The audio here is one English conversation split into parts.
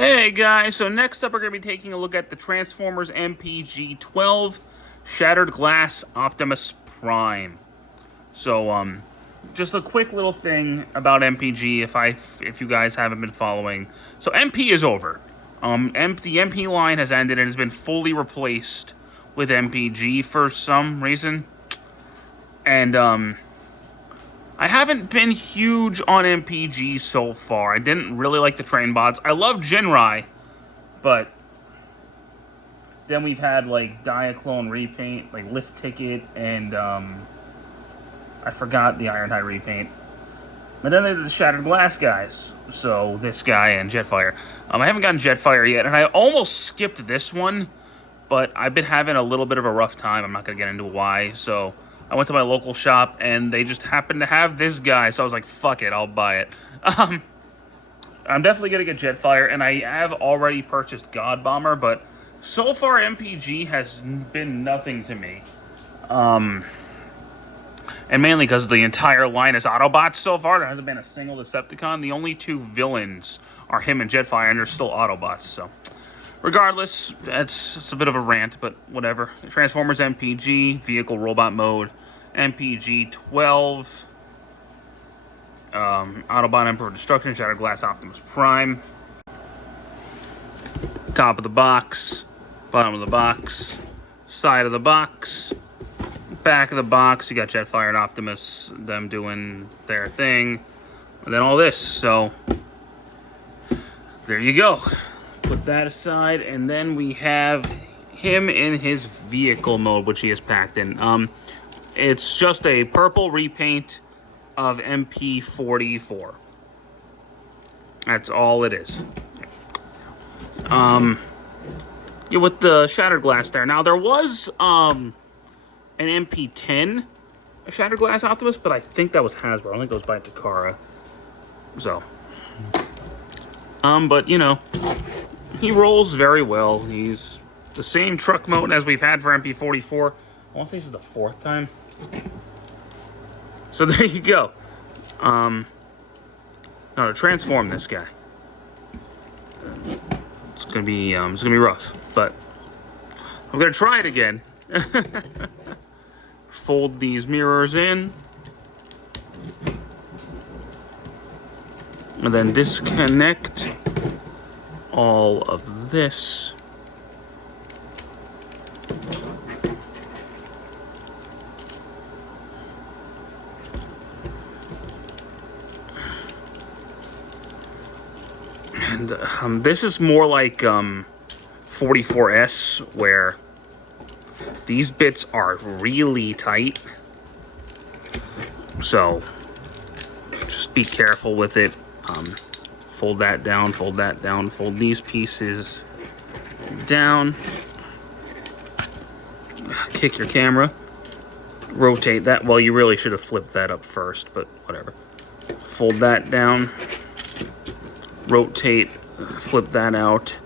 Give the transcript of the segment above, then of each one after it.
Hey guys, so next up we're going to be taking a look at the Transformers MPG-12 Shattered Glass Optimus Prime. So, just a quick little thing about MPG if you guys haven't been following. So MP is over. The MP line has ended and has been fully replaced with MPG for some reason. And, I haven't been huge on MPG so far. I didn't really like the train bots. I love Jinrai, but then we've had like Diaclone repaint, like Lift Ticket, and I forgot the Ironhide repaint. But then there's the Shattered Glass guys. So this guy and Jetfire. I haven't gotten Jetfire yet, and I almost skipped this one, but I've been having a little bit of a rough time. I'm not gonna get into why. So I went to my local shop, and they just happened to have this guy, so I was like, fuck it, I'll buy it. I'm definitely going to get Jetfire, and I have already purchased God Bomber, but so far MPG has been nothing to me. And mainly because the entire line is Autobots so far. There hasn't been a single Decepticon. The only two villains are him and Jetfire, and they're still Autobots, so... Regardless, it's a bit of a rant, but whatever. Transformers MPG, Vehicle Robot Mode, MPG-12, Autobot Emperor Destruction, Shattered Glass Optimus Prime. Top of the box, bottom of the box, side of the box, back of the box. You got Jetfire and Optimus, them doing their thing. And then all this, so there you go. Put that aside, and then we have him in his vehicle mode, which he has packed in. It's just a purple repaint of MP-44. That's all it is. With the Shattered Glass there. Now, there was an MP-10 Shattered Glass Optimus, but I think that was Hasbro. I think it goes by Takara. So. But, you know... He rolls very well. He's the same truck mode as we've had for MP-44. I want to say this is the fourth time. So there you go. Now to transform this guy, it's gonna be rough, but I'm gonna try it again. Fold these mirrors in, and then disconnect all of this. And this is more like 44S, where these bits are really tight. So just be careful with it. Fold that down, fold these pieces down. Kick your camera. Rotate that. Well, you really should have flipped that up first, but whatever. Fold that down. Rotate. Flip that out.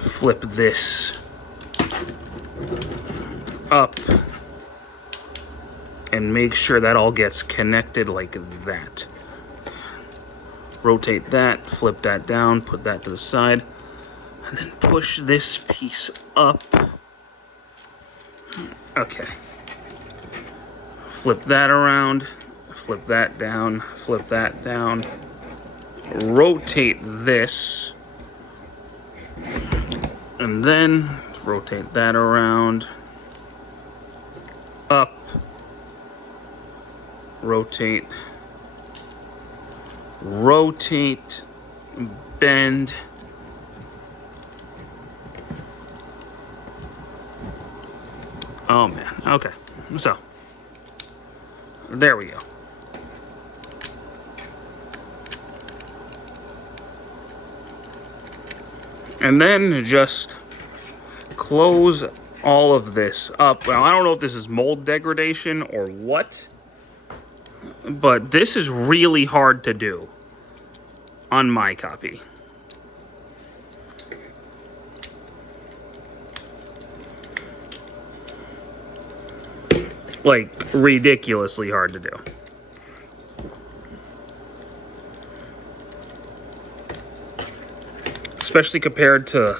Flip this up. And make sure that all gets connected like that. Rotate that, flip that down, put that to the side, and then push this piece up. Okay. Flip that around, flip that down, flip that down. Rotate this, and then rotate that around, up, rotate, bend, oh man, okay, so, there we go. And then just close all of this up. Well, I don't know if this is mold degradation or what, but this is really hard to do on my copy. Like, ridiculously hard to do. especially compared to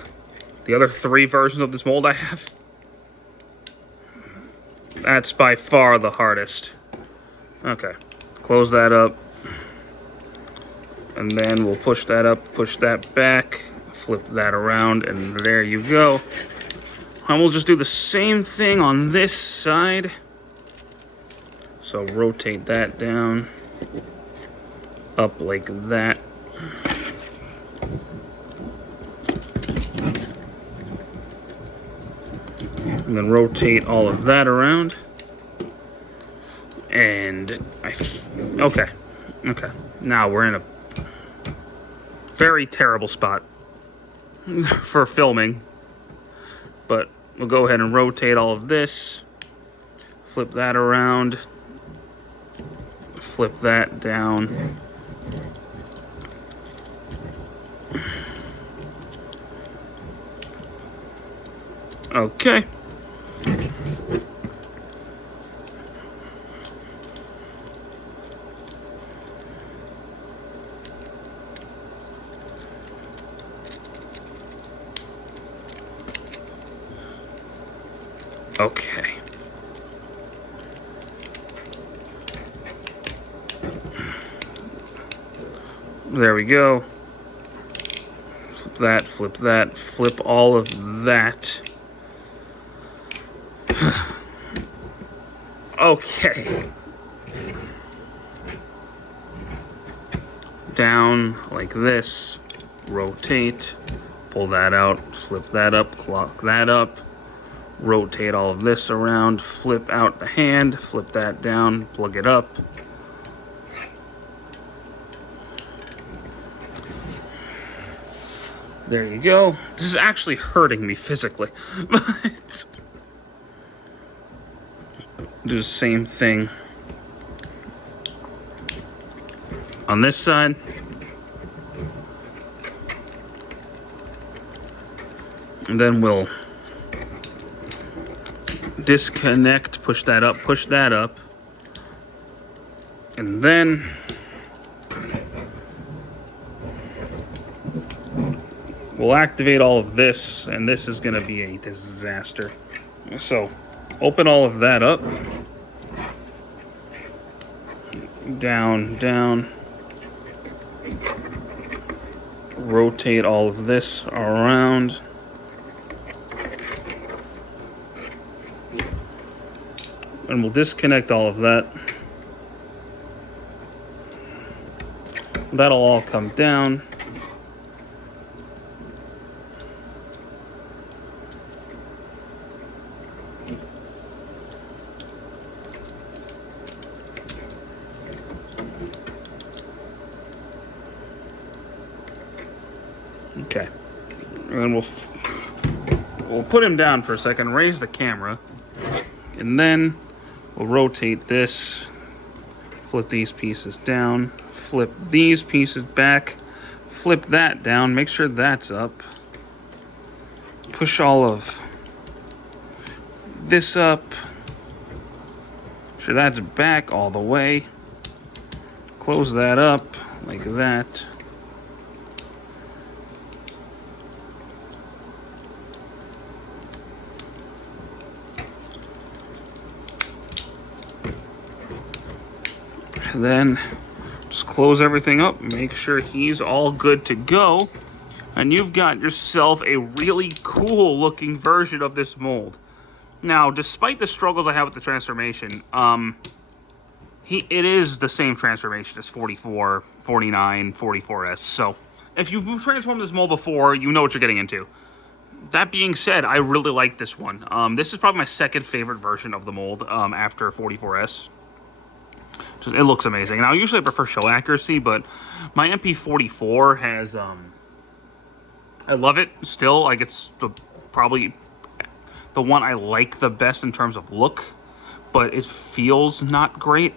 the other 3 versions of this mold I have. That's by far the hardest. Okay, close that up. And then we'll push that up, push that back, flip that around, and there you go. And we'll just do the same thing on this side. So rotate that down, up like that. And then rotate all of that around. And okay. Now we're in a very terrible spot for filming. But we'll go ahead and rotate all of this. Flip that around. Flip that down. Okay. Okay. There we go. Flip that, flip that, flip all of that. Okay. Down like this. Rotate. Pull that out. Flip that up. Clock that up. Rotate all of this around. Flip out the hand. Flip that down. Plug it up. There you go. This is actually hurting me physically. But do the same thing on this side. And then we'll disconnect, push that up. And then we'll activate all of this, and this is going to be a disaster. So open all of that up. Down, down. Rotate all of this around. And we'll disconnect all of that. That'll all come down. Okay, and we'll put him down for a second, raise the camera, and then we'll rotate this, flip these pieces down, flip these pieces back, flip that down, make sure that's up, push all of this up, make sure that's back all the way, close that up like that. Then just close everything up, make sure he's all good to go, and you've got yourself a really cool looking version of this mold. Now, despite the struggles I have with the transformation, it is the same transformation as 44, 49, 44S. So if you've transformed this mold before, you know what you're getting into. That being said, I really like this one. This is probably my second favorite version of the mold after 44S. It looks amazing. Now, usually I prefer show accuracy, but my MP44 has, I love it still. Like, it's probably the one I like the best in terms of look, but it feels not great.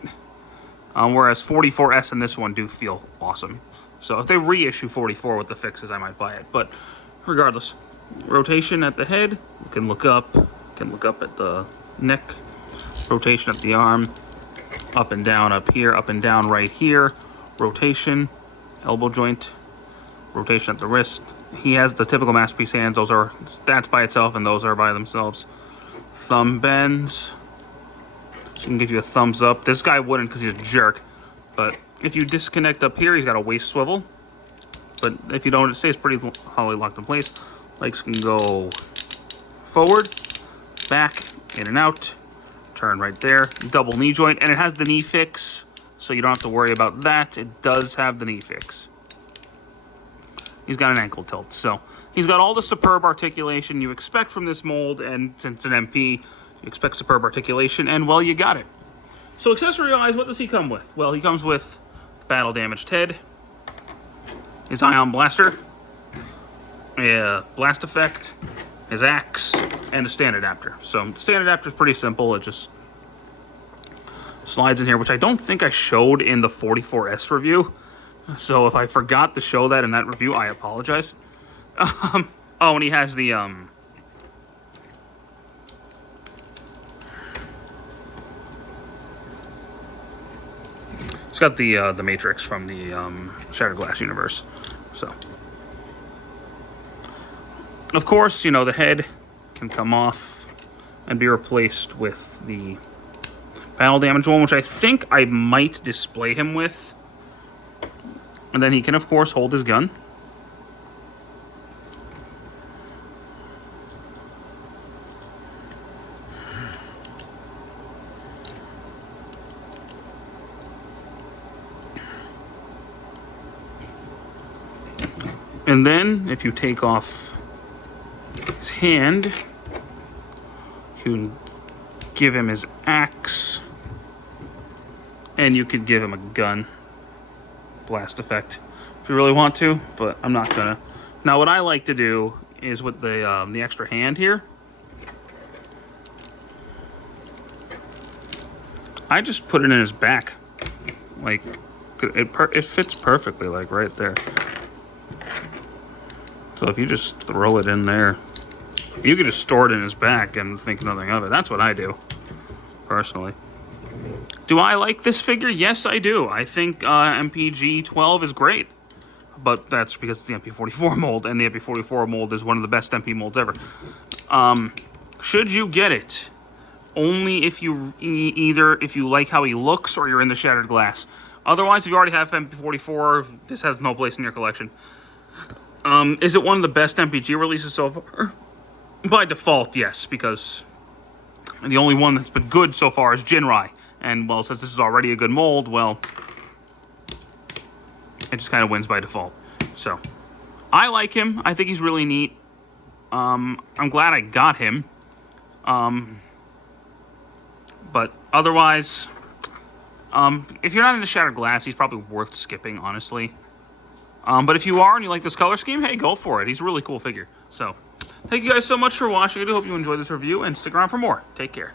Whereas 44S and this one do feel awesome. So if they reissue 44 with the fixes, I might buy it. But regardless, rotation at the head, you can look up at the neck, rotation at the arm, up and down up here, up and down right here, rotation, elbow joint, rotation at the wrist. He has the typical masterpiece hands. That's by itself, and those are by themselves. Thumb bends. So he can give you a thumbs up. This guy wouldn't because he's a jerk. But if you disconnect up here, he's got a waist swivel. But if you don't, it stays pretty solidly locked in place. Legs can go forward, back, in and out. Turn right there. Double knee joint. And it has the knee fix, so you don't have to worry about that. It does have the knee fix. He's got an ankle tilt. So he's got all the superb articulation you expect from this mold. And since it's an MP, you expect superb articulation. And, well, you got it. So accessory-wise, what does he come with? Well, he comes with battle damaged head, his ion blaster, a blast effect, his axe, and a stand adapter. So the stand adapter is pretty simple. It just slides in here, which I don't think I showed in the 44S review. So if I forgot to show that in that review, I apologize. Oh, and he has the it's got the Matrix from the Shattered Glass universe. So, of course, you know, the head can come off and be replaced with the battle damage one, which I think I might display him with. And then he can, of course, hold his gun. And then, if you take off his hand, you can give him his axe, and you could give him a gun. Blast effect, if you really want to, but I'm not gonna. Now, what I like to do is with the extra hand here, I just put it in his back. Like, it fits perfectly, like right there. So if you just throw it in there, you could just store it in his back and think nothing of it. That's what I do, personally. Do I like this figure? Yes, I do. I think MPG-12 is great. But that's because it's the MP-44 mold, and the MP-44 mold is one of the best MP molds ever. Should you get it? Only if you if you like how he looks or you're in the Shattered Glass. Otherwise, if you already have MP-44, this has no place in your collection. Is it one of the best MPG releases so far? By default, yes, because the only one that's been good so far is Jinrai. And, well, since this is already a good mold, well, it just kind of wins by default. So, I like him. I think he's really neat. I'm glad I got him. But otherwise, if you're not into Shattered Glass, he's probably worth skipping, honestly. But if you are and you like this color scheme, hey, go for it. He's a really cool figure. So, thank you guys so much for watching. I do hope you enjoyed this review, and stick around for more. Take care.